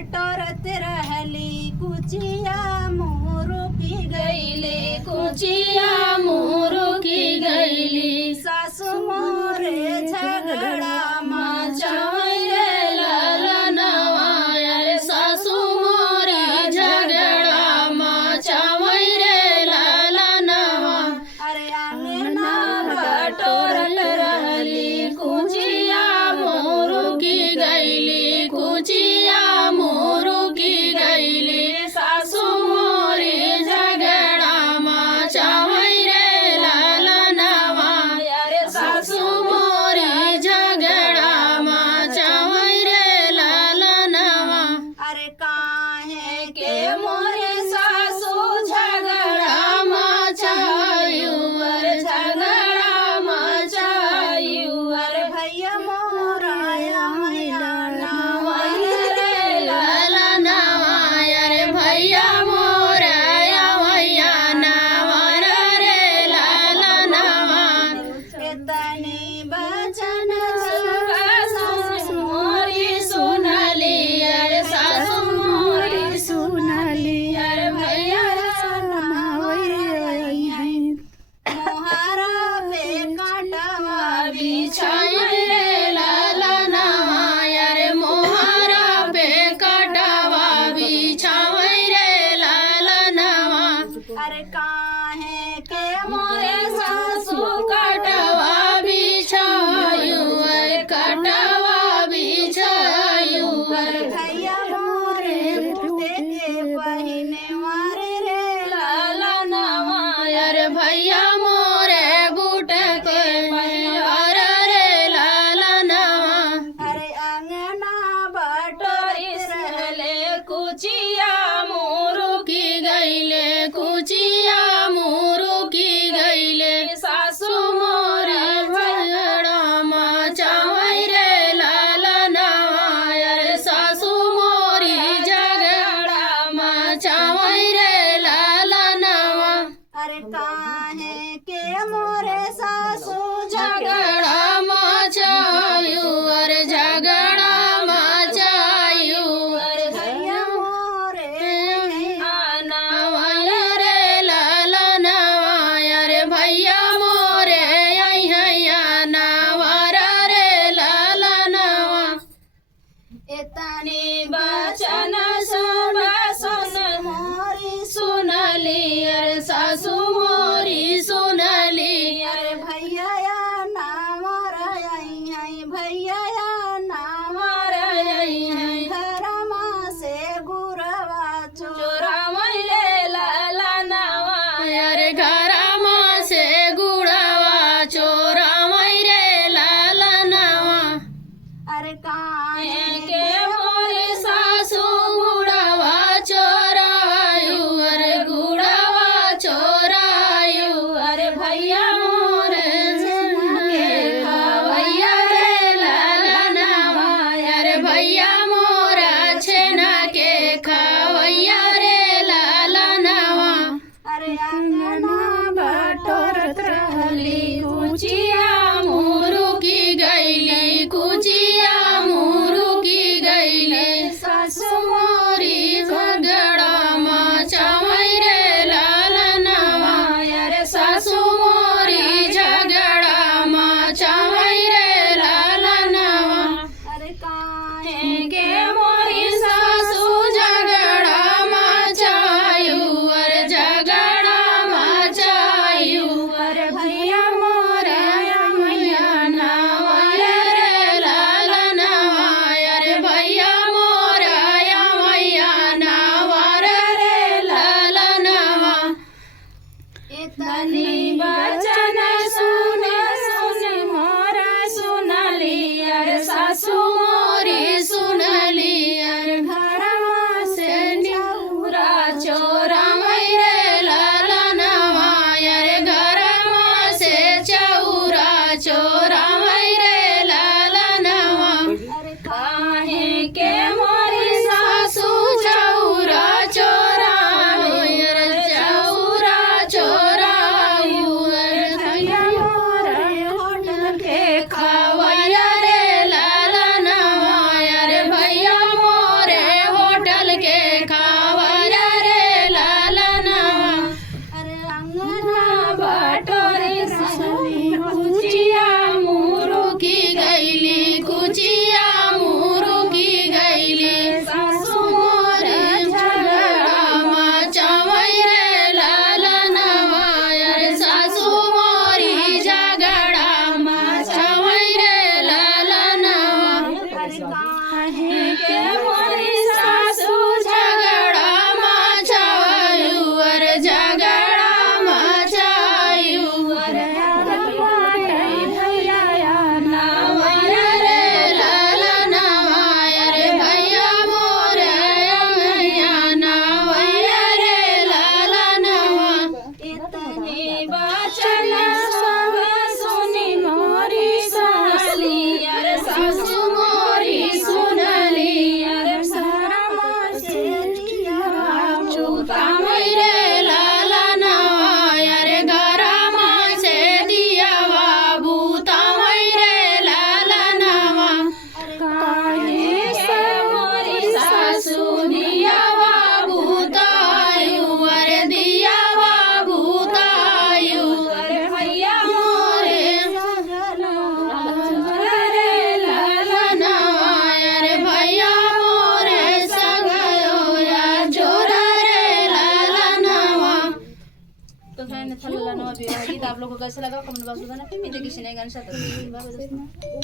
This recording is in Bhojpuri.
बटोरत रहली कुचिया मोरू की गईले कुचिया मोरू की गईली सासू मोरे झगड़ा मचावै रे ललनवा अरे सासू मोरी झगड़ा मचावै रे ललनवा अरे अंगना बटोरत रहली कुचिया मोरू की गईली कुचिया मोरू की गईली सासू मोरी झगड़ा मचावै रे ललनवा अरे सासू मोरी झगड़ा मचावै रे ललनवा अरे काहे के मोरे सासू झगड़ा मचायु अरे झगड़ा मचायु अरे भैया मोराया रे ललनवा अरे भैया मोराया भैया नावर रे ललनवा तनी बचन सासू मोरी सुनली अरे सासू मोरी सुनली गीत आप लोग को कैसे लगा कमेंट बॉक्स में बताना। फिर मिलते किसी नए गाने के साथ।